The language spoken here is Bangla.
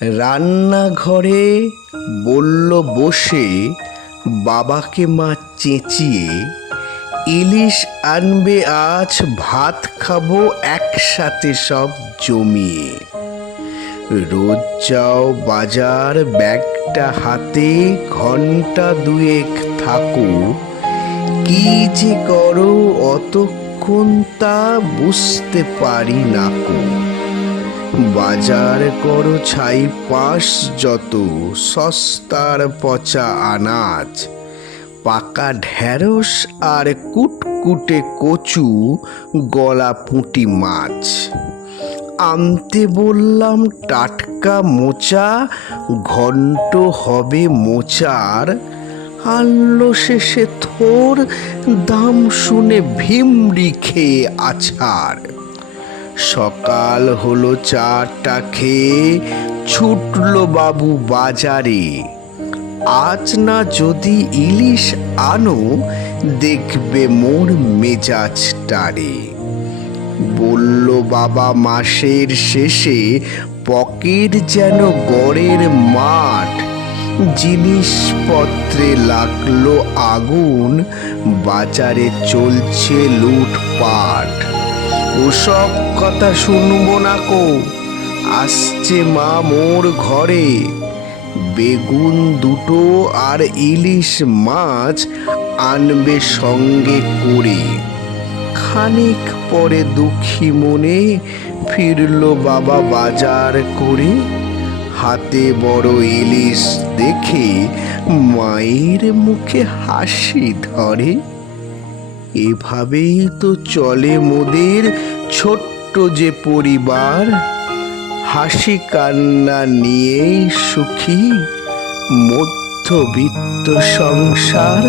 রান্নাঘরে বলল বসে বাবাকে মা চেঁচিয়ে, ইলিশ আনবে আজ, ভাত খাবো একসাথে সব জমিয়ে। রোজ যাও বাজার ব্যাগটা হাতে, ঘন্টা দুয়েক থাকো, কি যে করো অতক্ষণ তা বুঝতে পারি নাকো। বাজার করো ছাই পাশ যত, সস্তার পচা আনাজ, পাকা ঢেঁড়স আর কুটকুটে কচু, গলা পুঁটি মাছ। আনতে বললাম টাটকা মোচা, ঘন্ট হবে মোচার, আনলো শেষে থোর, দাম শুনে ভিমড়ি খেয়ে আছাড়। সকাল হলো চাটা খেয়ে ছুটলো বাবু বাজারে, আজ না যদি ইলিশ আনো, দেখবে মোর মেজাজটারে। বলল বাবা মাসের শেষে পকেট যেন গড়ের মাঠ, জিনিসপত্রে লাগলো আগুন, বাজারে চলছে লুটপাট। ওসব কথা শুনবো না কো, আসছে মা মোর ঘরে, বেগুন দুটো আর ইলিশ মাছ আনবে সঙ্গে করে। খানিক পরে দুঃখী মনে ফিরলো বাবা বাজার করে, হাতে বড় ইলিশ দেখে মায়ের মুখে হাসি ধরে। এভাবেই তো চলে মোদের ছোট্ট যে পরিবার, হাসি কান্না নিয়েই সুখী মধ্যবিত্ত সংসার।